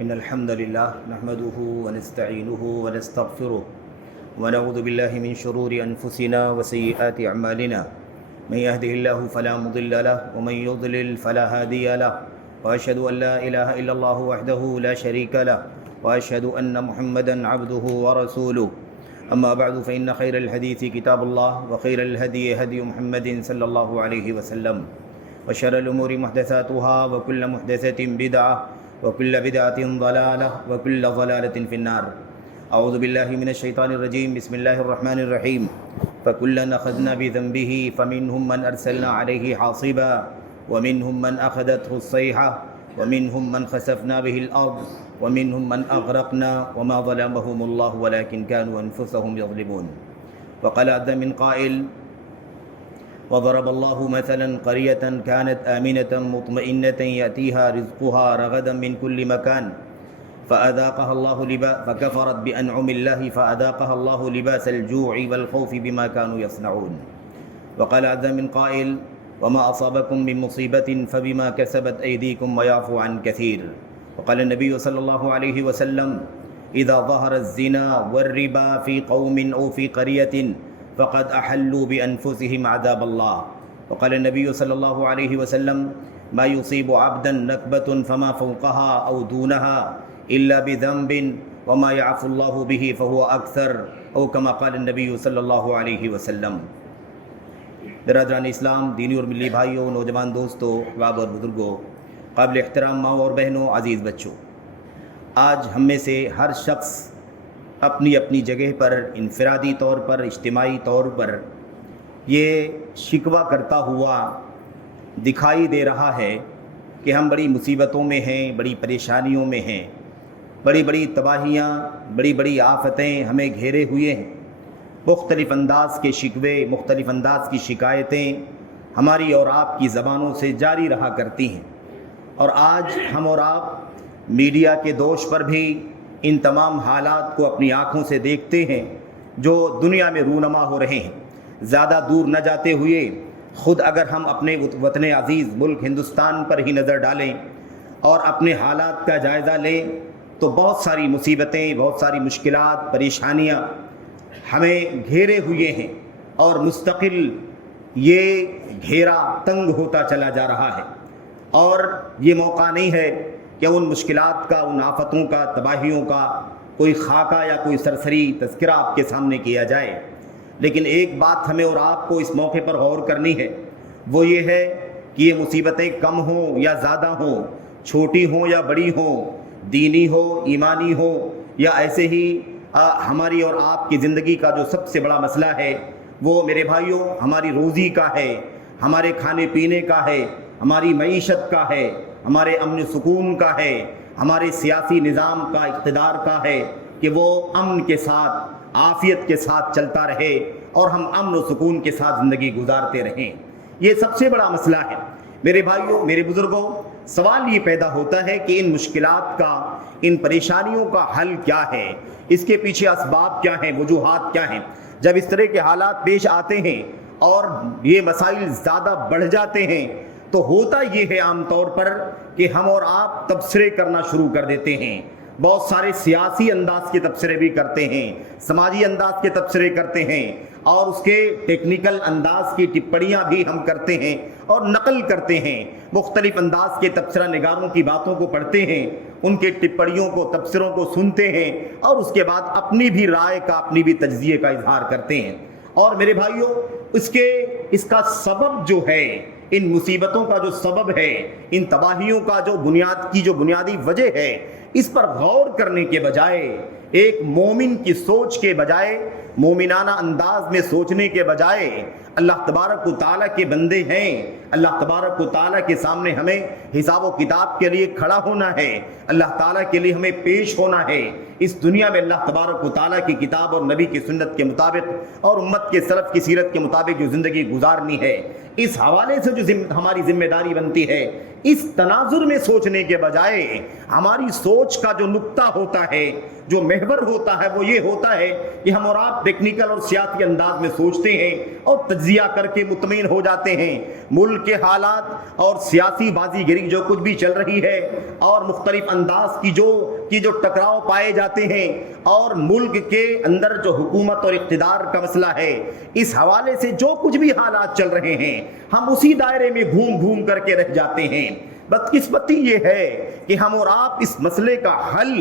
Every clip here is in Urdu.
إن الحمد لله نحمده ونستعينه ونستغفره ونعوذ بالله من شرور أنفسنا وسيئات أعمالنا من يهده الله فلا مضل له ومن يضلل فلا هادي له وأشهد أن لا إله إلا الله وحده لا شريك له وأشهد أن محمدا عبده ورسوله أما بعد فإن خير الحديث كتاب الله وخير الهدي هدي محمد صلى الله عليه وسلم وشر الأمور محدثاتها وكل محدثة بدعة وكل بدعة ضلالة وكل ضلالة في النار. أعوذ بالله من الشيطان الرجيم. بسم الله الرحمن الرحيم. فكلا أخذنا بذنبه فمنهم من أرسلنا عليه حاصبا ومنهم من أخذته الصيحة ومنهم من خسفنا به الأرض ومنهم من أغرقنا وما ظلمهم الله ولكن كانوا أنفسهم يظلمون. وقال عز من قائل: وضرب الله مثلا قرية كانت آمنة مطمئنة يأتيها رزقها رغدا من كل مكان فكفرت بأنعم الله فأذاقها الله لباس الجوع والخوف بما كانوا يصنعون. وقال عز من قائل: وما أصابكم من مصيبة فبما كسبت أيديكم ويعفو عن كثير. وقال النبي صلى الله عليه وسلم: إذا ظهر الزنا والربا في قوم أو في قرية فقد أحلوا بأنفسهم عذاب الله. وقال النبي صلى الله عليه وسلم: ما يصيب عبدا نكبة فما فوقها أو دونها إلا بذنب وما يعفو الله به فهو أكثر أو كما قال النبي صلی اللہ علیہ وسلم. برادران اسلام، دینی اور ملی بھائیوں، نوجوان دوستوں، احباب اور بزرگوں، قابل احترام ماں اور بہنوں، عزیز بچوں، آج ہم میں سے ہر شخص اپنی اپنی جگہ پر انفرادی طور پر، اجتماعی طور پر یہ شکوہ کرتا ہوا دکھائی دے رہا ہے کہ ہم بڑی مصیبتوں میں ہیں، بڑی پریشانیوں میں ہیں، بڑی بڑی تباہیاں، بڑی بڑی آفتیں ہمیں گھیرے ہوئے ہیں. مختلف انداز کے شکوے، مختلف انداز کی شکایتیں ہماری اور آپ کی زبانوں سے جاری رہا کرتی ہیں. اور آج ہم اور آپ میڈیا کے دوش پر بھی ان تمام حالات کو اپنی آنکھوں سے دیکھتے ہیں جو دنیا میں رونما ہو رہے ہیں. زیادہ دور نہ جاتے ہوئے خود اگر ہم اپنے وطن عزیز ملک ہندوستان پر ہی نظر ڈالیں اور اپنے حالات کا جائزہ لیں تو بہت ساری مصیبتیں، بہت ساری مشکلات، پریشانیاں ہمیں گھیرے ہوئے ہیں اور مستقل یہ گھیرا تنگ ہوتا چلا جا رہا ہے. اور یہ موقع نہیں ہے کہ ان مشکلات کا، ان آفتوں کا، تباہیوں کا کوئی خاکہ یا کوئی سرسری تذکرہ آپ کے سامنے کیا جائے. لیکن ایک بات ہمیں اور آپ کو اس موقع پر غور کرنی ہے، وہ یہ ہے کہ یہ مصیبتیں کم ہوں یا زیادہ ہوں، چھوٹی ہوں یا بڑی ہوں، دینی ہو، ایمانی ہو، یا ایسے ہی ہماری اور آپ کی زندگی کا جو سب سے بڑا مسئلہ ہے وہ میرے بھائیوں ہماری روزی کا ہے، ہمارے کھانے پینے کا ہے، ہماری معیشت کا ہے، ہمارے امن و سکون کا ہے، ہمارے سیاسی نظام کا، اقتدار کا ہے کہ وہ امن کے ساتھ، عافیت کے ساتھ چلتا رہے اور ہم امن و سکون کے ساتھ زندگی گزارتے رہیں. یہ سب سے بڑا مسئلہ ہے. میرے بھائیوں، میرے بزرگوں، سوال یہ پیدا ہوتا ہے کہ ان مشکلات کا، ان پریشانیوں کا حل کیا ہے؟ اس کے پیچھے اسباب کیا ہیں، وجوہات کیا ہیں؟ جب اس طرح کے حالات پیش آتے ہیں اور یہ مسائل زیادہ بڑھ جاتے ہیں تو ہوتا یہ ہے عام طور پر کہ ہم اور آپ تبصرے کرنا شروع کر دیتے ہیں. بہت سارے سیاسی انداز کے تبصرے بھی کرتے ہیں، سماجی انداز کے تبصرے کرتے ہیں، اور اس کے ٹیکنیکل انداز کی ٹپڑیاں بھی ہم کرتے ہیں اور نقل کرتے ہیں. مختلف انداز کے تبصرہ نگاروں کی باتوں کو پڑھتے ہیں، ان کے ٹپڑیوں کو، تبصروں کو سنتے ہیں اور اس کے بعد اپنی بھی رائے کا، اپنی بھی تجزیے کا اظہار کرتے ہیں. اور میرے بھائیوں، اس کا سبب جو ہے، ان مصیبتوں کا جو سبب ہے، ان تباہیوں کا جو بنیادی وجہ ہے، اس پر غور کرنے کے بجائے، ایک مومن کی سوچ کے بجائے، مومنانہ انداز میں سوچنے کے بجائے، اللہ تبارک و تعالیٰ کے بندے ہیں، اللہ تبارک و تعالیٰ کے سامنے ہمیں حساب و کتاب کے لیے کھڑا ہونا ہے، اللہ تعالیٰ کے لیے ہمیں پیش ہونا ہے. اس دنیا میں اللہ تبارک و تعالیٰ کی کتاب اور نبی کی سنت کے مطابق اور امت کے سلف کی سیرت کے مطابق جو زندگی گزارنی ہے، اس حوالے سے جو ہماری ذمہ داری بنتی ہے، اس تناظر میں سوچنے کے بجائے ہماری سوچ کا جو نقطہ ہوتا ہے، جو محور ہوتا ہے، وہ یہ ہوتا ہے کہ ہم اور آپ ٹیکنیکل اور سیاسی انداز میں سوچتے ہیں اور تجزیہ کر کے مطمئن ہو جاتے ہیں۔ ملک کے حالات اور سیاسی بازی گری جو کچھ بھی چل رہی ہے اور مختلف انداز کی جو ٹکراؤ پائے جاتے ہیں اور ملک کے اندر جو حکومت اور اقتدار کا مسئلہ ہے، اس حوالے سے جو کچھ بھی حالات چل رہے ہیں ہم اسی دائرے میں گھوم گھوم کر کے رہ جاتے ہیں۔ بدقسمتی یہ ہے کہ ہم اور آپ اس مسئلے کا حل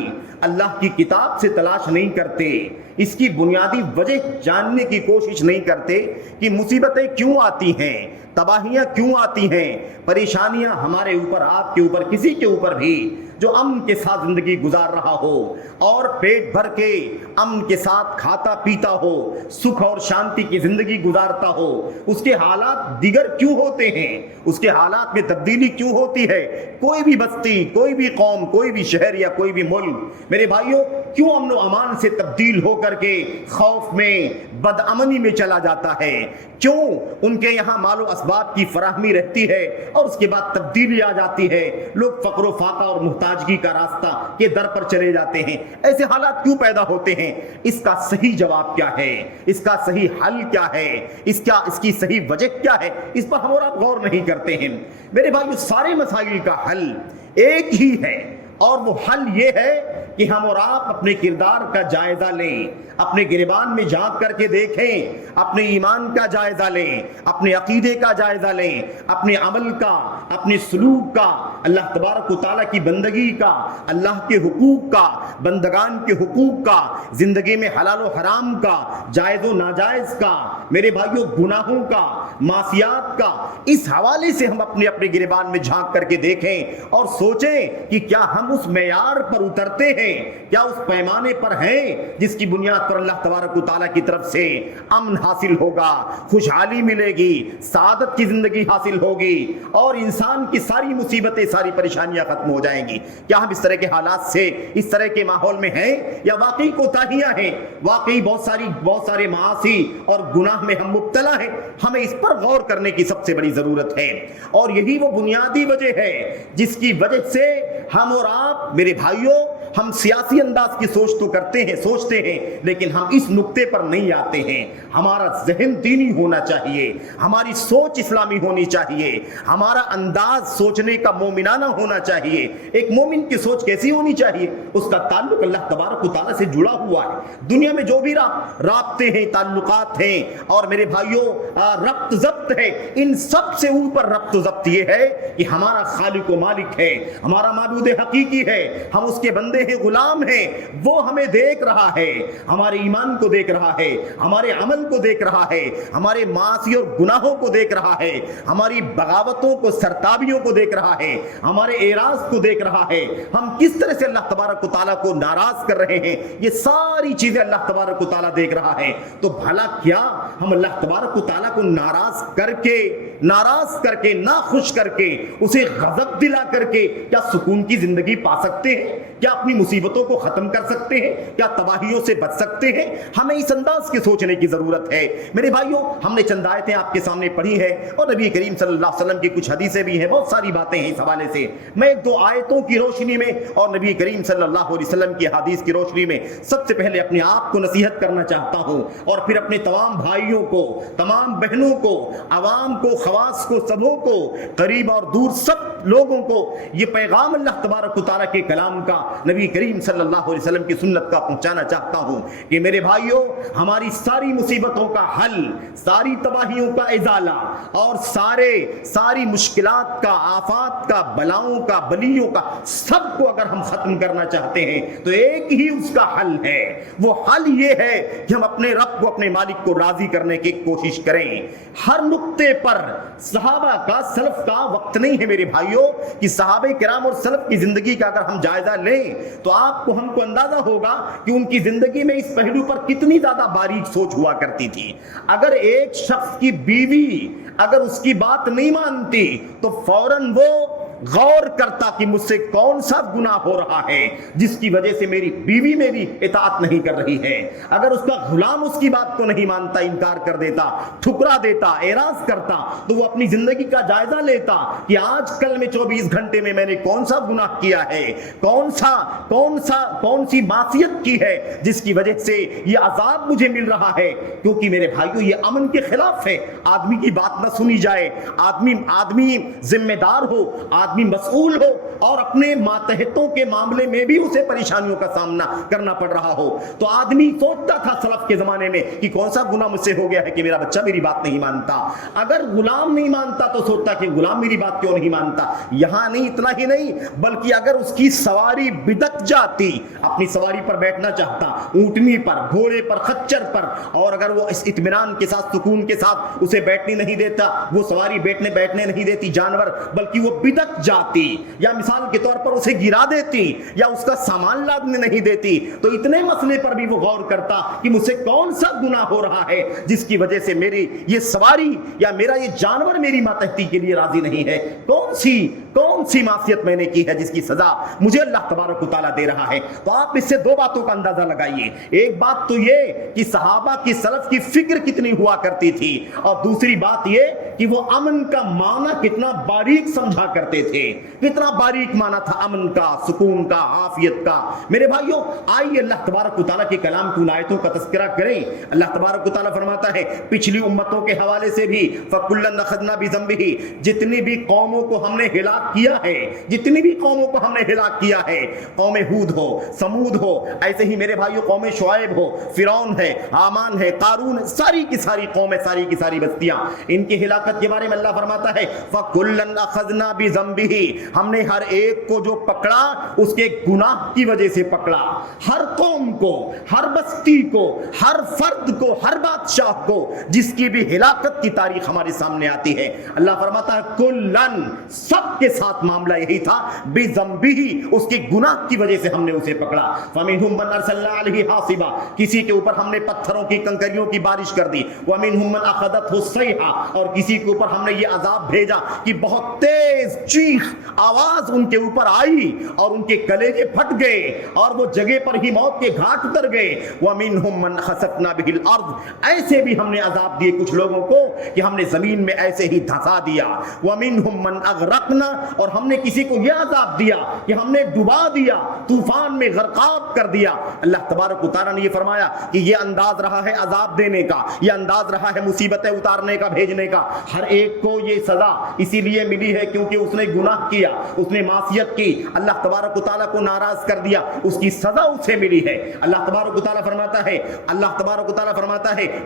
اللہ کی کتاب سے تلاش نہیں کرتے، اس کی بنیادی وجہ جاننے کی کوشش نہیں کرتے کہ مصیبتیں کیوں آتی ہیں، تباہیاں کیوں آتی ہیں، پریشانیاں ہمارے اوپر، آپ کے اوپر، کسی کے اوپر بھی جو امن کے ساتھ زندگی گزار رہا ہو اور پیٹ بھر کے امن کے ساتھ کھاتا پیتا ہو، سکھ اور شانتی کی زندگی گزارتا ہو، اس کے حالات دیگر کیوں ہوتے ہیں، اس کے حالات میں تبدیلی کیوں ہوتی ہے؟ کوئی بھی بستی، کوئی بھی قوم، کوئی بھی شہر یا کوئی بھی ملک میرے بھائیوں کیوں امن و امان سے تبدیل ہو کر کے خوف میں، بد امنی میں چلا جاتا ہے؟ کیوں ان کے یہاں مال و اسباب کی فراہمی رہتی ہے اور اس کے بعد تبدیلی آ جاتی ہے، لوگ فقر و فاقہ اور محتاجگی کا راستہ کے در پر چلے جاتے ہیں؟ ایسے حالات کیوں پیدا ہوتے ہیں؟ اس کا صحیح جواب کیا ہے؟ اس کا صحیح حل کیا ہے؟ اس کی صحیح وجہ کیا ہے؟ اس پر ہم اور آپ غور نہیں کرتے ہیں۔ میرے بھائیو سارے مسائل کا حل ایک ہی ہے، اور وہ حل یہ ہے کہ ہم اور آپ اپنے کردار کا جائزہ لیں، اپنے گریبان میں جھانک کر کے دیکھیں، اپنے ایمان کا جائزہ لیں، اپنے عقیدے کا جائزہ لیں، اپنے عمل کا، اپنے سلوک کا، اللہ تبارک و تعالیٰ کی بندگی کا، اللہ کے حقوق کا، بندگان کے حقوق کا، زندگی میں حلال و حرام کا، جائز و ناجائز کا، میرے بھائیوں گناہوں کا، معصیات کا، اس حوالے سے ہم اپنے گریبان میں جھانک کر کے دیکھیں اور سوچیں کہ کیا ہم اس معیار پر اترتے ہیں، کیا اس پیمانے پر ہیں جس کی بنیاد پر اللہ تبارک و تعالیٰ کی طرف سے امن حاصل ہوگا، خوشحالی ملے گی، سعادت کی زندگی حاصل ہوگی اور انسان کی ساری مصیبتیں، ساری پریشانیاں ختم ہو جائیں گی؟ کیا ہم اس طرح کے حالات سے، اس طرح کے ماحول میں ہیں، یا واقعی کوتاہیاں ہیں، واقعی بہت سارے معاصی اور گناہ میں ہم مبتلا ہیں؟ ہمیں اس پر غور کرنے کی سب سے بڑی ضرورت ہے، اور یہی وہ بنیادی وجہ ہے جس کی وجہ سے ہم اور آپ میرے بھائیوں، ہم سیاسی انداز کی سوچ تو سوچتے ہیں لیکن ہم اس نقطے پر نہیں آتے ہیں۔ ہمارا ذہن دینی ہونا چاہیے، ہماری سوچ اسلامی ہونی چاہیے، ہمارا انداز سوچنے کا مومنانہ ہونا چاہیے۔ ایک مومن کی سوچ کیسی ہونی چاہیے؟ اس کا تعلق اللہ تبارک و تعالیٰ سے جڑا ہوا ہے۔ دنیا میں جو بھی رابطے ہیں، تعلقات ہیں اور میرے بھائیوں ربط ضبط ہے، ان سب سے اوپر ربط و ضبط یہ ہے کہ ہمارا خالق و مالک ہے، ہمارا معبود حقیقی ہے، ہم اس کے بندے ہیں، غلام ہیں، وہ ہمیں دیکھ رہا ہے، ہمارے ایمان کو دیکھ رہا ہے، ہمارے عمل کو دیکھ رہا ہے، ہمارے معاصی اور گناہوں کو دیکھ رہا ہے، ہماری بغاوتوں کو، سرتابیوں کو دیکھ رہا ہے، ہمارے اعراض کو دیکھ رہا ہے، ہم کس طرح سے اللہ تبارک و تعالیٰ کو ناراض کر رہے ہیں، یہ ساری چیزیں اللہ تبارک و تعالیٰ دیکھ رہا ہے۔ تو بھلا کیا ہم اللہ تبارک و تعالیٰ کو ناراض کر کے، ناخوش کر کے، اسے غضب دلا کر کے کیا سکون کی زندگی پا سکتے ہیں؟ کیا اپنی مصیبتوں کو ختم کر سکتے ہیں؟ کیا تباہیوں سے بچ سکتے ہیں؟ ہمیں اس انداز کے سوچنے کی ضرورت ہے۔ میرے بھائیوں ہم نے چند آیتیں آپ کے سامنے پڑھی ہیں اور نبی کریم صلی اللہ علیہ وسلم کی کچھ حدیثیں بھی ہیں، بہت ساری باتیں ہیں اس حوالے سے۔ میں ایک دو آیتوں کی روشنی میں اور نبی کریم صلی اللہ علیہ وسلم کی حدیث کی روشنی میں سب سے پہلے اپنے آپ کو نصیحت کرنا چاہتا ہوں اور پھر اپنے تمام بھائیوں کو، تمام بہنوں کو، عوام کو، خواص کو، سبوں کو، قریب اور دور سب لوگوں کو یہ پیغام اللہ تبارک و تعالیٰ کے کلام کا، نبی کریم صلی اللہ علیہ وسلم کی سنت کا پہنچانا چاہتا ہوں کہ میرے بھائیوں ہماری ساری مصیبتوں کا حل، ساری تباہیوں کا ازالہ اور ساری مشکلات کا، آفات کا، بلاؤں کا، بلیوں کا، سب کو اگر ہم ختم کرنا چاہتے ہیں تو ایک ہی اس کا حل ہے۔ وہ حل یہ ہے کہ ہم اپنے رب کو، اپنے مالک کو راضی کرنے کی کوشش کریں۔ ہر نقطے پر صحابہ کا، سلف کا وقت نہیں ہے میرے بھائیوں کہ صحابہ کرام اور سلف کی زندگی کا اگر ہم جائزہ لیں تو آپ کو، ہم کو اندازہ ہوگا کہ ان کی زندگی میں اس پہلو پر کتنی زیادہ باریک سوچ ہوا کرتی تھی۔ اگر ایک شخص کی بیوی اگر اس کی بات نہیں مانتی تو فوراً وہ غور کرتا کہ مجھ سے کون سا گناہ ہو رہا ہے جس کی وجہ سے میری بیوی میری اطاعت نہیں کر رہی ہے. اگر اس کا غلام اس کی بات کو نہیں مانتا, انکار کر دیتا, ٹھکرا دیتا, اعراض کرتا, تو وہ اپنی زندگی کا جائزہ لیتا کہ آج کل میں 24 گھنٹے میں نے کون سا گناہ کیا ہے, کون سی معصیت کی ہے جس کی وجہ سے یہ عذاب مجھے مل رہا ہے. کیونکہ میرے بھائیو یہ امن کے خلاف ہے. آدمی کی بات نہ سنی جائے, آدمی ذمہ دار ہو, آدمی مسئول ہو اور اپنے ماتحتوں کے معاملے میں بھی اسے پریشانیوں کا سامنا کرنا پڑ رہا ہو. تو آدمی سوچتا تھا سلف کے زمانے میں کہ کون سا گناہ مجھ سے ہو گیا ہے کہ میرا بچہ میری بات نہیں مانتا. اگر غلام نہیں مانتا تو سوچتا کہ غلام میری بات کیوں نہیں مانتا. یہاں نہیں, اتنا ہی نہیں, بلکہ اگر اس کی سواری بدک جاتی, اپنی سواری پر بیٹھنا چاہتا, اونٹنی پر, گھوڑے پر, خچر پر, اور اگر وہ اس اطمینان کے ساتھ, سکون کے ساتھ اسے بیٹھنے نہیں دیتا, وہ سواری بیٹھنے نہیں دیتی جانور, بلکہ وہ بدک جاتی یا مثال کے طور پر اسے گرا دیتی یا اس کا سامان لادنے نہیں دیتی, تو اتنے مسئلے پر بھی وہ غور کرتا کہ مجھ سے کون سا گناہ ہو رہا ہے جس کی وجہ سے میری یہ سواری یا میرا یہ جانور میری ماتحتی کے لیے راضی نہیں ہے. کون سی معصیت میں نے کی ہے جس کی سزا مجھے اللہ تبارک و تعالیٰ دے رہا ہے. تو آپ اس سے دو باتوں کا اندازہ لگائیے. ایک بات تو یہ کہ صحابہ کی سلف کی فکر کتنی ہوا کرتی تھی, اور دوسری بات یہ کہ وہ امن کا معنی کتنا باریک سمجھا کرتے تھے. کتنا باریک معنی تھا امن کا, سکون کا, عافیت کا. میرے بھائیوں, آئیے اللہ تبارک و تعالیٰ کے کلام کی ان آیتوں کا تذکرہ کریں. اللہ تبارک و تعالیٰ فرماتا ہے پچھلی امتوں کے حوالے سے بھی, فَكُلًّا أَخَذْنَا بِذَنبِهِ, جتنی بھی قوموں کو ہم نے ہلاک کیا ہے, جتنی بھی قوموں کو ہم نے ہلاک کیا ہے, قوم ہود ہو, سمود ہو, ایسے ہی میرے بھائیوں قوم شعیب ہو, فرعون ہے, حامان ہے, قارون, ساری کی ساری قومیں, ساری کی ساری بستیاں, ان کی ہلاکت کے بارے میں اللہ فرماتا ہے فَكُلًّا أَخَذْنَا بِذَنبِهِ, ہم نے ہر ایک کو جو پکڑا اس کے گناہ کی وجہ سے پکڑا. ہر قوم کو, ہر بستی کو, ہر فرد کو, ہر بادشاہ کو جس کی بھی ہلاکت کی تاریخ ہمارے سامنے آتی ہے, اللہ فرماتا ہے کلن, سب کے ساتھ معاملہ یہی تھا, بِذَنبِهِ, اس کے گناہ کی وجہ سے ہم نے اسے پکڑا. فَمِنْهُمْ مَنْ أَرْسَلْنَا عَلَيْهِ حَاصِبًا, کسی کے اوپر ہم نے پتھروں کی, کنکریوں کی بارش کر دی. وَمِنْهُمْ مَنْ أَخَذَتْهُ الصَّيْحَةُ, اور کسی کے اوپر ہم نے یہ عذاب بھیجا کہ بہت تیز چیخ آواز ان کے اوپر آئی اور ان کے کلیجے پھٹ گئے اور وہ جگہ پر ہی موت کے گھاٹ اتر گئے. وَمِنْهُمْ مَنْ خَسَفْنَا بِهِ الْأَرْضِ, ایسے بھی ہم نے عذاب دیے کچھ لوگوں کو کہ ہم نے زمین میں ایسے ہی دھسا دیا. وَمِنْهُمْ مَنْ أَغْرَقْنَا, اور ہم نے کسی کو یہ عذاب دیا کہ ہم نے ڈبا دیا, طوفان میں غرقاب کر دیا. اللہ تبارک و تعالیٰ نے یہ فرمایا کہ یہ انداز رہا ہے عذاب دینے کا, یہ انداز رہا ہے مصیبتیں اتارنے کا, بھیجنے کا. ہر ایک کو یہ سزا اسی لیے ملی ہے کیونکہ اس نے گناہ کیا, اس نے معصیت کی, اللہ تبارک و تعالیٰ کو ناراض کر دیا, اس کی سزا اسے ملی ہے. اللہ تبارک و تعالیٰ فرماتا ہے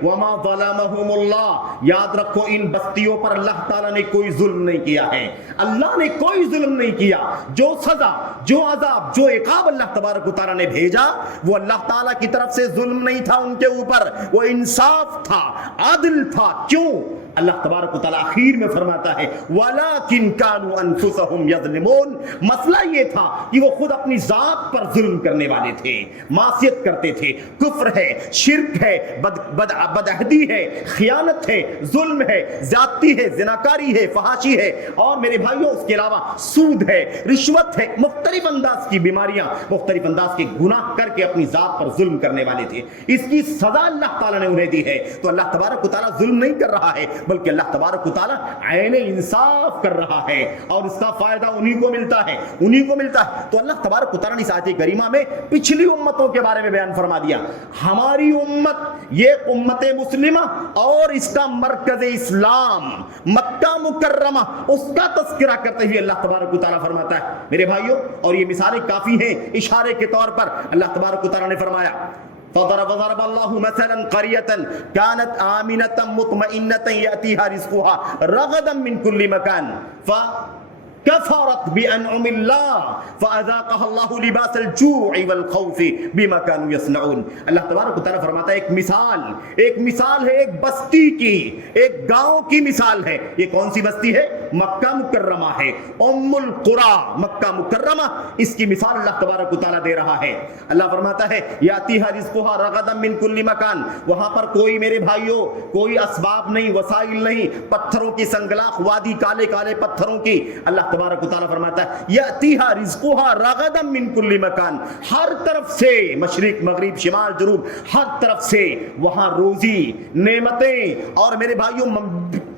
وَمَا ظَلَمَهُمُ اللَّهُ, یاد رکھو ان بستیوں پر اللہ تعالیٰ نے کوئی ظلم نہیں کیا ہے. اللہ نے کوئی ظلم نہیں کیا. جو سزا, جو عذاب, جو عقاب اللہ تبارک و تعالیٰ نے بھیجا وہ اللہ تعالیٰ کی طرف سے ظلم نہیں تھا ان کے اوپر, وہ انصاف تھا, عادل تھا. کیوں؟ اللہ تبارک و تعالیٰ آخر میں فرماتا ہے وَلَكِنْ كَانُوا أَنفُسَهُمْ يَظْلِمُونَ, مسئلہ یہ تھا کہ وہ خود اپنی ذات پر ظلم کرنے والے تھے, معصیت کرتے تھے. کفر ہے, شرک ہے, بدعہدی ہے, خیانت ہے, ظلم ہے, زیادتی ہے, زناکاری ہے, فحاشی ہے, اور میرے بھائیوں اس کے علاوہ سود ہے, رشوت ہے, مختلف انداز کی بیماریاں, مختلف انداز کے گناہ کر کے اپنی ذات پر ظلم کرنے والے تھے. اس کی سزا اللہ تعالیٰ نے انہیں دی ہے. تو اللہ تبارک و تعالیٰ ظلم نہیں کر رہا ہے بلکہ اللہ تبارک و تعالیٰ عین انصاف کر رہا ہے, اور اس کا فائدہ انہی کو ملتا ہے, انہی کو ملتا ہے. تو اللہ تبارک و تعالیٰ نے اس آیت کریمہ میں پچھلی امتوں کے بارے میں بیان فرما دیا. ہماری امت, یہ امت مسلمہ اور اس کا مرکز اسلام مکہ مکرمہ, اس کا تذکرہ کرتے ہوئے اللہ تبارک و تعالیٰ فرماتا ہے میرے بھائیوں, اور یہ مثالیں کافی ہیں اشارے کے طور پر. اللہ تبارک و تعالیٰ نے فرمایا فضرب الله مثلا قرية كانت آمنة مطمئنة يأتيها رزقها رغدا من كل مكان كفرت بأنعم الله فأذاقها الله لباس الجوع والخوف بما كانوا يصنعون. اللہ تبارک و تعالیٰ فرماتا ہے ایک مثال ہے ایک بستی کی, ایک گاؤں کی مثال ہے. یہ کون سی بستی ہے؟ مکہ مکرمہ ہے, ام القریٰ, مکہ مکرمہ. اس کی مثال اللہ تبارک و تعالیٰ دے رہا ہے. اللہ فرماتا ہے یاتیہا رزقہا رغدا من کل مکان, وہاں پر کوئی میرے بھائیوں کوئی اسباب نہیں, وسائل نہیں, پتھروں کی سنگلاخ, وادی, کالے کالے پتھروں کی. اللہ تبارک و تعالیٰ فرماتا ہے یاتیھا رزقھا رغدا من کل مکان، ہر طرف سے، مشرق مغرب شمال جنوب، ہر طرف سے وہاں روزی، نعمتیں اور میرے بھائیوں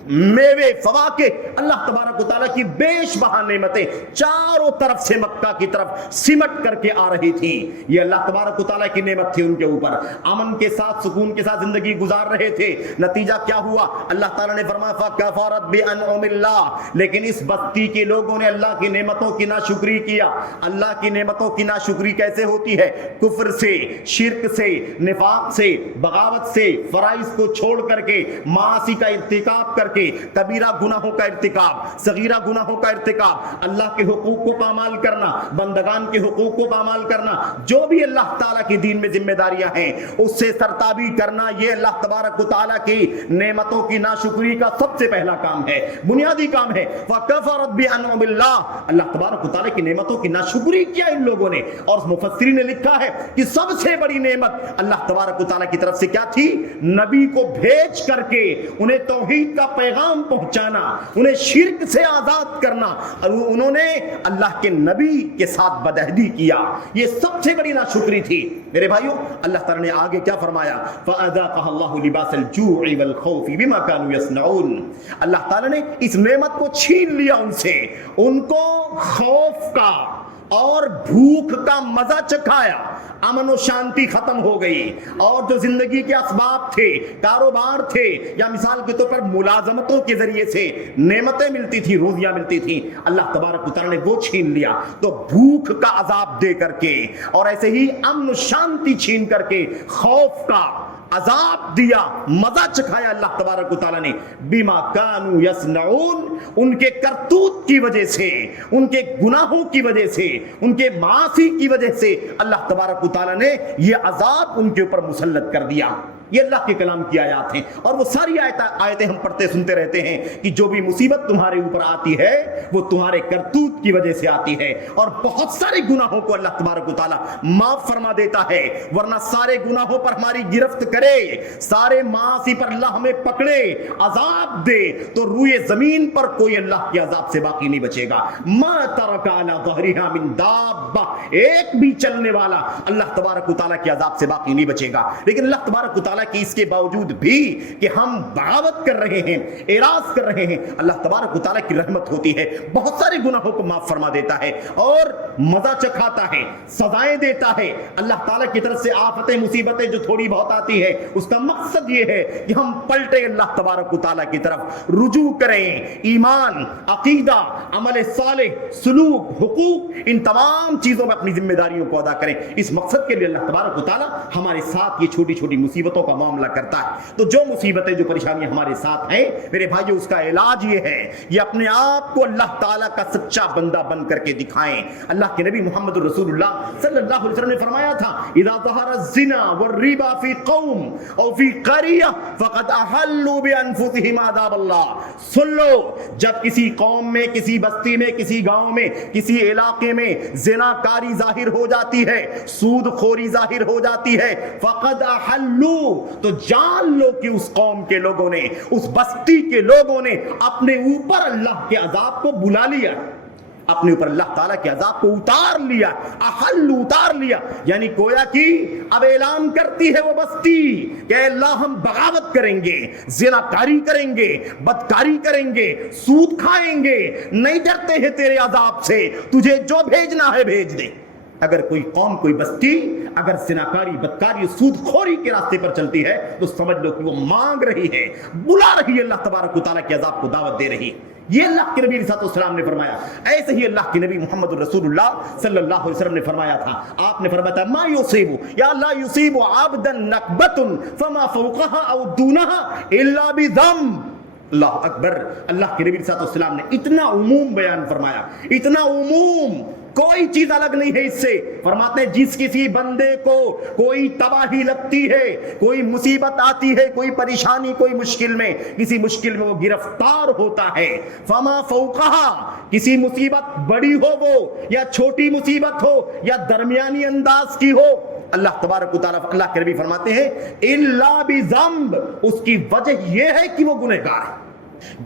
میوے، فواکہ، اللہ تبارک و تعالیٰ کی بیش بہا نعمتیں چاروں طرف سے مکہ کی طرف سمٹ کر کے آ رہی تھی۔ یہ اللہ تبارک و تعالیٰ کی نعمت تھی ان کے اوپر، امن کے ساتھ سکون کے ساتھ زندگی گزار رہے تھے۔ نتیجہ کیا ہوا؟ اللہ تعالیٰ نے فرمایا فَكَفَرَتْ بِأَنْعُمِ اللَّهِ، لیکن اس بستی کے لوگوں نے اللہ کی نعمتوں کی ناشکری کیا۔ اللہ کی نعمتوں کی ناشکری کیسے ہوتی ہے؟ کفر سے، شرک سے، نفاق سے، بغاوت سے، فرائض کو چھوڑ کر کے، معاصی کا ارتکاب کر کے، کبیرہ گناہوں کا ارتکاب، صغیرہ گناہوں کا ارتکاب، اللہ کے حقوق کو پامال کرنا، بندگان کے حقوق کو پامال کرنا، جو بھی اللہ تعالیٰ کی دین میں ذمہ داریاں ہیں اس سے سرتابی کرنا، یہ اللہ تبارک و تعالیٰ کی نعمتوں کی ناشکری کا سب سے پہلا کام ہے، بنیادی کام ہے۔ فَكَفَرَتْ بِأَنْعُمِ اللَّهِ، اللہ تبارک و تعالیٰ کی نعمتوں کی ناشکری کیا ان لوگوں نے، اور مفسرین نے لکھا ہے کہ سب سے بڑی نعمت اللہ تبارک و تعالیٰ کی طرف سے کیا تھی؟ نبی کو بھیج کر کے انہیں توحید کا پیغام پہنچانا، انہیں شرک سے آزاد کرنا، اور انہوں نے اللہ کے نبی کے ساتھ بدعہدی کیا، یہ سب سے بڑی ناشکری تھی۔ میرے بھائیوں اللہ تعالیٰ نے آگے کیا فرمایا؟ فَأَذَاقَهَا اللَّهُ لِبَاسَ الْجُوعِ وَالْخَوْفِ بِمَا كَانُوا يَصْنَعُونَ، اللہ تعالیٰ نے اس نعمت کو چھین لیا ان سے، ان کو خوف کا اور بھوک کا مزہ چکھایا، امن و شانتی ختم ہو گئی، اور جو زندگی کے اسباب تھے، کاروبار تھے، یا مثال کے طور پر ملازمتوں کے ذریعے سے نعمتیں ملتی تھی، روزیاں ملتی تھیں، اللہ تبارک و تعالیٰ نے وہ چھین لیا۔ تو بھوک کا عذاب دے کر کے، اور ایسے ہی امن و شانتی چھین کر کے، خوف کا عذاب دیا، مزہ چکھایا اللہ تبارک و تعالیٰ نے، بما کانوا یصنعون، ان کے کرتوت کی وجہ سے، ان کے گناہوں کی وجہ سے، ان کے معاصی کی وجہ سے اللہ تبارک و تعالیٰ نے یہ عذاب ان کے اوپر مسلط کر دیا۔ یہ اللہ کے کلام کی آیات ہیں، اور وہ ساری آیتیں ہم پڑھتے سنتے رہتے ہیں کہ جو بھی مصیبت تمہارے اوپر آتی ہے وہ تمہارے کرتوت کی وجہ سے آتی ہے، اور بہت سارے گناہوں کو اللہ تبارک و تعالیٰ معاف فرما دیتا ہے، ورنہ سارے گناہوں پر ہماری گرفت کرے، سارے معاصی پر اللہ ہمیں پکڑے، عذاب دے، تو روئے زمین پر کوئی اللہ کے عذاب سے باقی نہیں بچے گا۔ ما ترک علی ظہرہا من دابہ، ایک بھی چلنے والا اللہ تبارک و تعالیٰ کے عذاب سے باقی نہیں بچے گا۔ لیکن اللہ تبارک و تعالیٰ کی اس کے باوجود بھی کہ ہم بغاوت کر رہے ہیں، اعراض کر رہے ہیں، اللہ تبارک و تعالیٰ کی رحمت ہوتی ہے، بہت سارے گناہوں کو معاف فرما دیتا ہے اور مزہ چکھاتا ہے، سزائیں دیتا ہے۔ اللہ تعالیٰ کی طرف سے آفتیں، مصیبتیں جو تھوڑی بہت آتی ہے، اس کا مقصد یہ ہے کہ ہم پلٹے اللہ تبارک و تعالیٰ کی طرف، رجوع کریں، ایمان، عقیدہ، عمل صالح، سلوک، حقوق، ان تمام چیزوں میں اپنی ذمہ داریوں کو ادا کریں۔ اس مقصد کے لیے اللہ تبارک و تعالیٰ ہمارے ساتھ یہ چھوٹی چھوٹی مصیبتوں کا معاملہ کرتا ہے۔ تو جو مصیبتیں، جو پریشانیاں ہمارے ساتھ ہیں میرے بھائیو، اس کا علاج یہ ہے، یہ اپنے آپ کو اللہ تعالیٰ کا سچا بندہ بن کر کے دکھائیں۔ اللہ کے نبی محمد رسول اللہ صلی اللہ علیہ وسلم نے فرمایا تھا اذا ظہر الزنا والربا فی قوم او فی قریہ فقد احلوا بانفسہم عذاب اللہ۔ سن لو، جب کسی قوم میں، کسی بستی میں، کسی گاؤں میں، کسی علاقے میں زنا کاری ظاہر ہو جاتی ہے، سود خوری ظاہر ہو جاتی ہے، فقد احلوا، تو جان لو کہ اس قوم کے لوگوں نے، اس بستی کے لوگوں نے اپنے اوپر اللہ کے عذاب کو بلا لیا، اپنے اوپر اللہ تعالیٰ کے عذاب کو اتار لیا، احل اتار لیا، یعنی گویا کہ اب اعلان کرتی ہے وہ بستی کہ اللہ ہم بغاوت کریں گے، زنا کاری کریں گے، بدکاری کریں گے، سود کھائیں گے، نہیں ڈرتے ہیں تیرے عذاب سے، تجھے جو بھیجنا ہے بھیج دے۔ اگر کوئی قوم، کوئی بستی اگر زناکاری، بدکاری، سود خوری کے راستے پر چلتی ہے تو سمجھ لو کہ وہ مانگ رہی ہے، بلا رہی ہے، اللہ تبارک و تعالیٰ کے عذاب کو دعوت دے رہی ہے۔ یہ اللہ کے نبی علیہ السلام نے فرمایا۔ ایسے ہی اللہ کے نبی محمد رسول اللہ صلی اللہ علیہ وسلم نے فرمایا تھا، آپ نے فرمایا تھا ما یصیب یا لا یصیب عبدا نکبۃ فما فوقها او دونها الا بذنب۔ اللہ اکبر، اللہ کے نبی صلی اللہ علیہ وسلم نے اتنا عموم بیان فرمایا، اتنا عموم، کوئی چیز الگ نہیں ہے اس سے۔ فرماتے ہیں جس کسی بندے کو کوئی تباہی لگتی ہے، کوئی مصیبت آتی ہے، کوئی پریشانی، کوئی مشکل میں، کسی مشکل میں وہ گرفتار ہوتا ہے، فما فوقہا، کسی مصیبت بڑی ہو وہ یا چھوٹی مصیبت ہو یا درمیانی انداز کی ہو، اللہ تبارک و تعالیٰ، اللہ کے نبی فرماتے ہیں الا بذنب، اس کی وجہ یہ ہے کہ وہ گنہگار ہے۔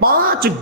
5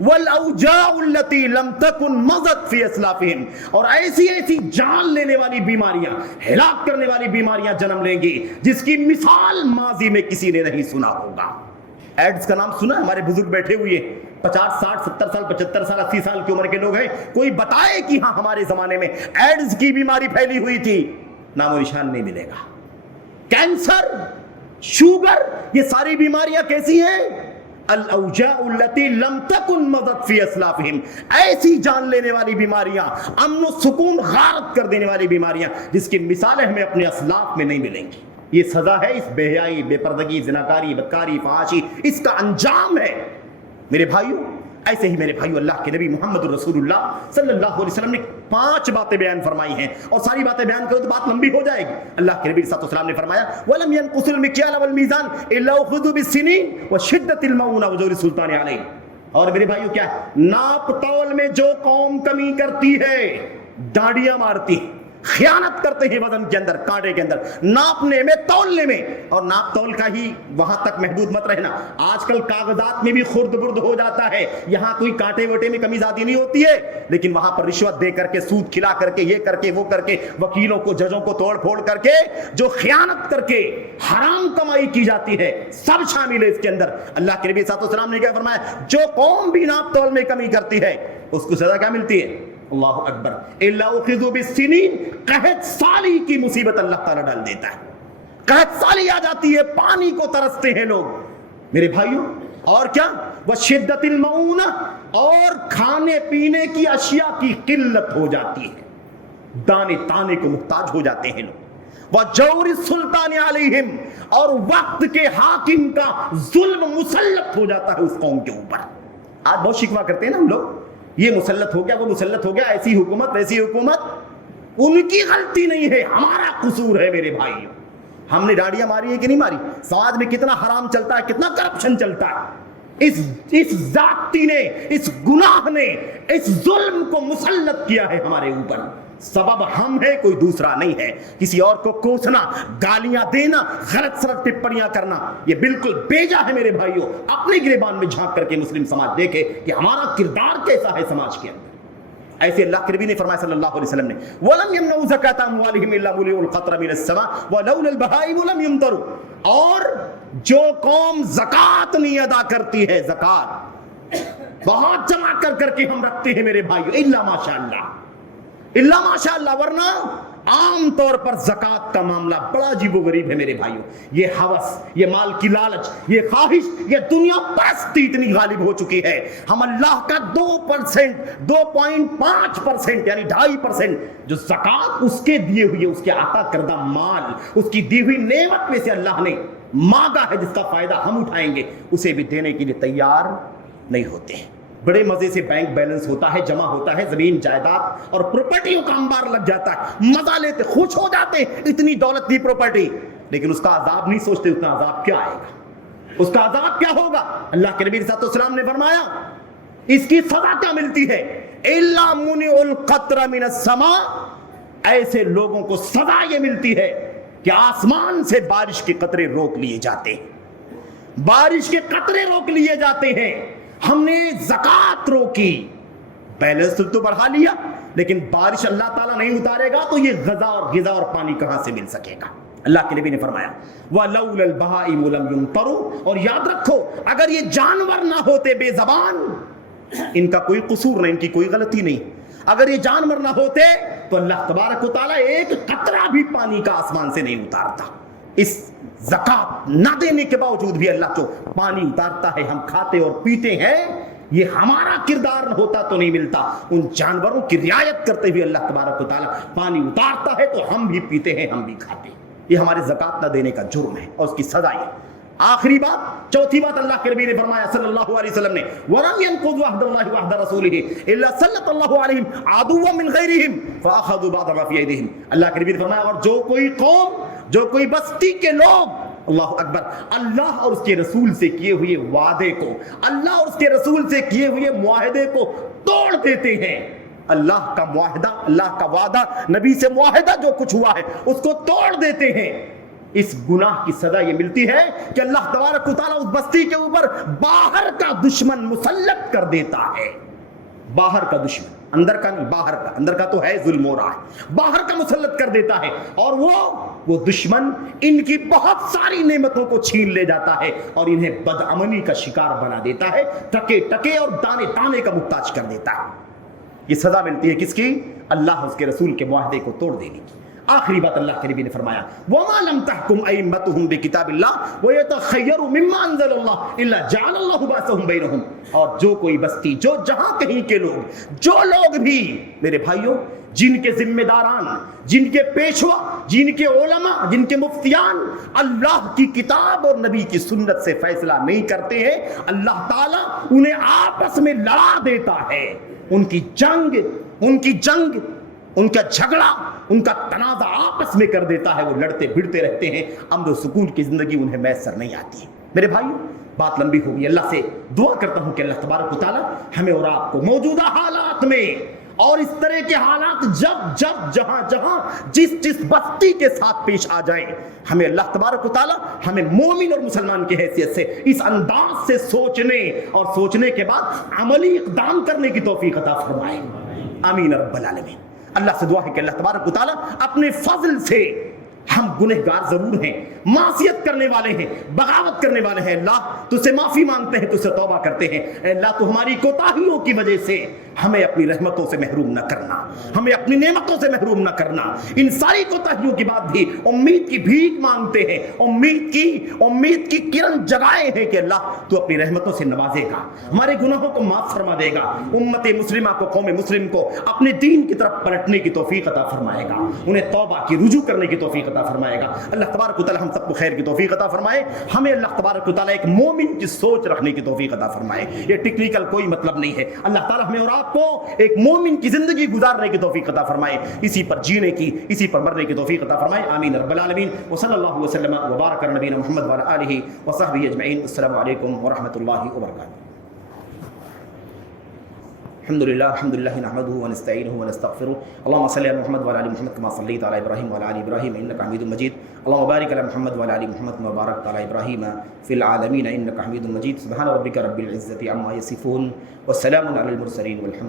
والاوجاع التي لم تكن مضت في اسلافهم، اور ایسی ایسی جان لینے والی بیماریاں، ہلاک کرنے والی بیماریاں جنم لیں گی جس کی مثال ماضی میں کسی نے نہیں سنا ہوگا۔ ایڈز کا نام سنا؟ ہمارے بزرگ بیٹھے ہوئے 50 60 70 سال 75 سال 80 سال کی عمر کے لوگ ہیں، کوئی بتائے کہ ہاں ہمارے زمانے میں ایڈز کی بیماری پھیلی ہوئی تھی؟ نام و نشان نہیں ملے گا۔ کینسر، شوگر، یہ ساری بیماریاں کیسی ہیں؟ الاوجاع التي لم تكن مضت في اسلافهم، ایسی جان لینے والی بیماریاں، امن و سکون غارت کر دینے والی بیماریاں جس کی مثالیں ہمیں اپنے اسلاف میں نہیں ملیں گی۔ یہ سزا ہے اس بے حیائی، بے پردگی، زناکاری، بدکاری، فحاشی، اس کا انجام ہے میرے بھائیوں۔ ایسے ہی میرے بھائیوں اللہ کے نبی محمد رسول اللہ صلی اللہ علیہ وسلم نے 5 باتیں بیان فرمائی ہیں، اور ساری باتیں بیان کرو تو بات لمبی ہو جائے گی۔ اللہ کے نبی صلی اللہ علیہ وسلم نے فرمایا وَلَمْ يَنْقُصُوا الْمِكْيَالَ وَالْمِيزَانَ إِلَّا أُخِذُوا بِالسِّنِينِ وَشِدَّةِ الْمَوْنَ وَجَوْرِ السُّلْطَانِ عَلَيْهِ۔ اور میرے بھائیوں کیا ہے؟ ناپ تول میں جو قوم کمی کرتی ہے، ڈانڈیاں مارتی، خیانت کرتے ہیں وزن کے اندر، کانٹے کے اندر، ناپنے میں، تولنے میں، اور ناپ تول کا ہی وہاں تک محدود مت رہنا۔ آج کل کاغذات میں بھی خرد برد ہو جاتا ہے، یہاں کوئی کانٹے وٹے میں کمی زیادہ نہیں ہوتی ہے، لیکن وہاں پر رشوت دے کر کے، سود کھلا کر کے، یہ کر کے، وہ کر کے، وکیلوں کو، ججوں کو توڑ پھوڑ کر کے جو خیانت کر کے حرام کمائی کی جاتی ہے، سب شامل ہے اس کے اندر۔ اللہ کے نبی صلی اللہ علیہ وسلم نے کیا فرمایا؟ جو قوم بھی ناپ تول میں کمی کرتی ہے اس کو سزا کیا ملتی ہے؟ اللہ اکبر، الا اخذوا بالسنین، قحط سالی کی مصیبت اللہ تعالیٰ ڈال دیتا ہے۔ قحط سالی آ جاتی ہے، پانی کو ترستے ہیں لوگ میرے بھائیوں۔ اور کیا؟ وشدت المعونہ، اور کھانے پینے کی اشیاء کی قلت ہو جاتی ہے، دانے تانے کو محتاج ہو جاتے ہیں لوگ۔ وجور السلطان علیہم، اور وقت کے حاکم کا ظلم مسلط ہو جاتا ہے اس قوم کے اوپر۔ آج بہت شکوہ کرتے ہیں نا ہم لوگ، یہ مسلط ہو گیا، وہ مسلط ہو گیا، ایسی حکومت ویسی حکومت۔ ان کی غلطی نہیں ہے، ہمارا قصور ہے میرے بھائی۔ ہم نے ڈانڈیاں ماری ہے کہ نہیں ماری؟ سماج میں کتنا حرام چلتا ہے، کتنا کرپشن چلتا ہے، اس ذاتی نے، اس گناہ نے، اس ظلم کو مسلط کیا ہے ہمارے اوپر۔ سبب ہم ہے، کوئی دوسرا نہیں ہے۔ کسی اور کو کوسنا، گالیاں دینا، غلط سلط ٹپڑیاں کرنا، یہ بالکل بیجا ہے میرے بھائیوں۔ اپنے گریبان میں جھانک کر کے مسلم سماج دیکھے کہ ہمارا کردار کیسا ہے سماج کے اندر۔ ایسے اللہ کے نبی نے فرمایا صلی اللہ علیہ وسلم نے وَلَمْ يَمْنَعُوا زَكَاةَ أَمْوَالِهِمْ إِلَّا مُلِئُوا الْقَطْرَ مِنَ السَّمَاءِ وَلَوْلَا الْبَهَائِمُ لَمْ يُمْطَرُوا، اور جو قوم زکات نہیں ادا کرتی ہے، زکات بہت جمع کر کے ہم رکھتے ہیں میرے بھائیوں، الا ماشاءاللہ، الا ماشاءاللہ، ورنہ عام طور پر زکات کا معاملہ بڑا عجیب و غریب ہے میرے بھائیوں۔ یہ ہوس، یہ مال کی لالچ، یہ خواہش، یہ دنیا پرستی اتنی غالب ہو چکی ہے، ہم اللہ کا 2%، 2.5%، یعنی 2.5% جو زکات اس کے دیے ہوئے، اس کے عطا کردہ مال، اس کی دی ہوئی نعمت میں سے اللہ نے مانگا ہے جس کا فائدہ ہم اٹھائیں گے، اسے بھی دینے کے لیے تیار نہیں ہوتے ہیں۔ بڑے مزے سے بینک بیلنس ہوتا ہے، جمع ہوتا ہے، زمین جائیداد اور پراپرٹیوں کا انبار لگ جاتا ہے، مزہ لیتے، خوش ہو جاتے ہیں، اتنی دولت دی پراپرٹی، لیکن اس کا عذاب نہیں سوچتے، اتنا عذاب کیا آئے گا، اس کا عذاب کیا ہوگا۔ اللہ کے نبی صلی اللہ علیہ وسلم نے فرمایا اس کی سزا کیا ملتی ہے؟ الا منع القطر من السماء، ایسے لوگوں کو سزا یہ ملتی ہے کہ آسمان سے بارش کے قطرے روک لیے جاتے ہیں، بارش کے قطرے روک لیے جاتے ہیں۔ ہم نے زکات روکی، بیلنس تو بڑھا لیا، لیکن بارش اللہ تعالیٰ نہیں اتارے گا تو یہ غذا اور پانی کہاں سے مل سکے گا۔ اللہ کے نبی نے فرمایا وَلَوْلَا الْبَهَائِمُ لَمْ يُمْطَرُوا، اور یاد رکھو اگر یہ جانور نہ ہوتے بے زبان، ان کا کوئی قصور نہیں، ان کی کوئی غلطی نہیں، اگر یہ جانور نہ ہوتے تو اللہ تبارک و تعالیٰ ایک قطرہ بھی پانی کا آسمان سے نہیں اتارتا۔ اس زکات نہ دینے کے باوجود بھی اللہ جو پانی اتارتا ہے، ہم کھاتے اور پیتے ہیں، یہ ہمارا کردار ہوتا تو نہیں ملتا۔ ان جانوروں کی رعایت کرتے ہوئے اللہ تبارک و تعالیٰ پانی اتارتا ہے تو ہم بھی پیتے ہیں، ہم بھی کھاتے ہیں۔ یہ ہمارے زکات نہ دینے کا جرم ہے اور اس کی سزا ہے۔ آخری بات، چوتھی بات اللہ کے نبی نے فرمایا صلی اللہ علیہ وسلم نے وَلَمْ يَنْقُضُوا عَهْدَ اللَّهِ وَعْهْدَ رَسُولِهِ إِلَّا سَلَّطَ اللَّهُ عَلَيْهِمْ عَدُوًّا مِنْ غَيْرِهِمْ فَأَخَذُوا بَعْضَ مَا فِي أَيْدِيهِمْ۔ اللہ کے نبی نے فرمایا اور جو کوئی قوم، جو کوئی بستی کے لوگ، اللہ اکبر، اللہ اور اس کے رسول سے کیے ہوئے وعدے کو، اللہ اور اس کے رسول سے کیے ہوئے معاہدے کو توڑ دیتے ہیں، اللہ کا معاہدہ، اللہ کا وعدہ، نبی سے معاہدہ جو کچھ ہوا ہے اس کو توڑ دیتے ہیں، اس گناہ کی سزا یہ ملتی ہے کہ اللہ تبارک و تعالیٰ اس بستی کے اوپر باہر کا دشمن مسلط کر دیتا ہے. باہر کا دشمن، اندر کا نہیں، باہر کا. اندر کا تو ہے ظلم ہو رہا ہے، باہر کا مسلط کر دیتا ہے، اور وہ دشمن ان کی بہت ساری نعمتوں کو چھین لے جاتا ہے اور انہیں بدامنی کا شکار بنا دیتا ہے، ٹکے ٹکے اور دانے دانے کا محتاج کر دیتا ہے. یہ سزا ملتی ہے کس کی؟ اللہ اس کے رسول کے معاہدے کو توڑ دینے کی. آخری بات اللہ کے نبی نے فرمایا وَمَا لَمْ تَحْكُمْ أَئِمَّتُهُمْ بِكِتَابِ اللَّهِ وَيَتَخَيَّرُوا مِمَّا أَنزَلَ اللَّهُ إِلَّا جَعَلَ اللَّهُ بَأْسَهُمْ بَيْنَهُمْ. اور جو کوئی بستی، جو جہاں کہیں کے لوگ، جو لوگ بھی میرے بھائیوں جن کے ذمہ داران، جن کے پیشوا، جن کے علماء، جن کے مفتیان اللہ کی کتاب اور نبی کی سنت سے فیصلہ نہیں کرتے ہیں، اللہ تعالیٰ انہیں آپس میں لڑا دیتا ہے. ان کی جنگ ان کا جھگڑا، ان کا تنازع آپس میں کر دیتا ہے. وہ لڑتے بھڑتے رہتے ہیں، امن و سکون کی زندگی انہیں میسر نہیں آتی ہے. میرے بھائیو بات لمبی ہوگی. اللہ سے دعا کرتا ہوں کہ اللہ تبارک و تعالیٰ ہمیں اور آپ کو موجودہ حالات میں اور اس طرح کے حالات جب جہاں جس بستی کے ساتھ پیش آ جائیں، ہمیں اللہ تبارک و تعالیٰ ہمیں مومن اور مسلمان کی حیثیت سے اس انداز سے سوچنے اور سوچنے کے بعد عملی اقدام کرنے کی توفیق عطا فرمائے. آمین رب العالمین. اللہ سے دعا ہے کہ اللہ تبارک و تعالیٰ اپنے فضل سے، ہم گنہگار ضرور ہیں، معصیت کرنے والے ہیں، بغاوت کرنے والے ہیں، اللہ تجھ سے معافی مانگتے ہیں، تجھ سے توبہ کرتے ہیں. اے اللہ تو ہماری کوتاہیوں کی وجہ سے ہمیں اپنی رحمتوں سے محروم نہ کرنا، ہمیں اپنی نعمتوں سے محروم نہ کرنا. ان ساری کوتاہیوں کے بعد بھی امید کی بھیک مانگتے ہیں، امید کی کرن جگائے ہیں کہ اللہ تو اپنی رحمتوں سے نوازے گا، ہمارے گناہوں کو معاف فرما دے گا، امت مسلمہ کو، قوم مسلم کو اپنے دین کی طرف پلٹنے کی توفیق عطا فرمائے گا، انہیں توبہ کی رجوع کرنے کی توفیق عطا فرمائے گا. اللہ تبارک و تعالیٰ ہم سب کو خیر کی توفیق عطا فرمائے. ہمیں اللہ تبارک و تعالیٰ ایک مومن کی سوچ رکھنے کی توفیق عطا فرمائے. یہ ٹیکنیکل کوئی مطلب نہیں ہے. اللہ تعالیٰ ہمیں اور آپ کو ایک مومن کی زندگی گزارنے کی توفیق عطا فرمائے، اسی پر جینے کی، اسی پر مرنے کی توفیق عطا فرمائے. آمین رب العالمین. وصلی اللہ وسلم وبارک علی نبینا محمد وعلی آلہ وصحبہ اجمعین. السلام علیکم ورحمۃ اللہ وبرکاتہ. الحمد لله نحمده ونستعينه ونستغفره. اللهم صل على محمد وعلى ال محمد كما صليت على ابراهيم وعلى ال ابراهيم انك حميد مجيد. اللهم بارك على محمد وعلى ال محمد كما باركت على ابراهيم في العالمين انك حميد مجيد. سبحان ربك رب العزة عما يصفون والسلام على المرسلين والحمد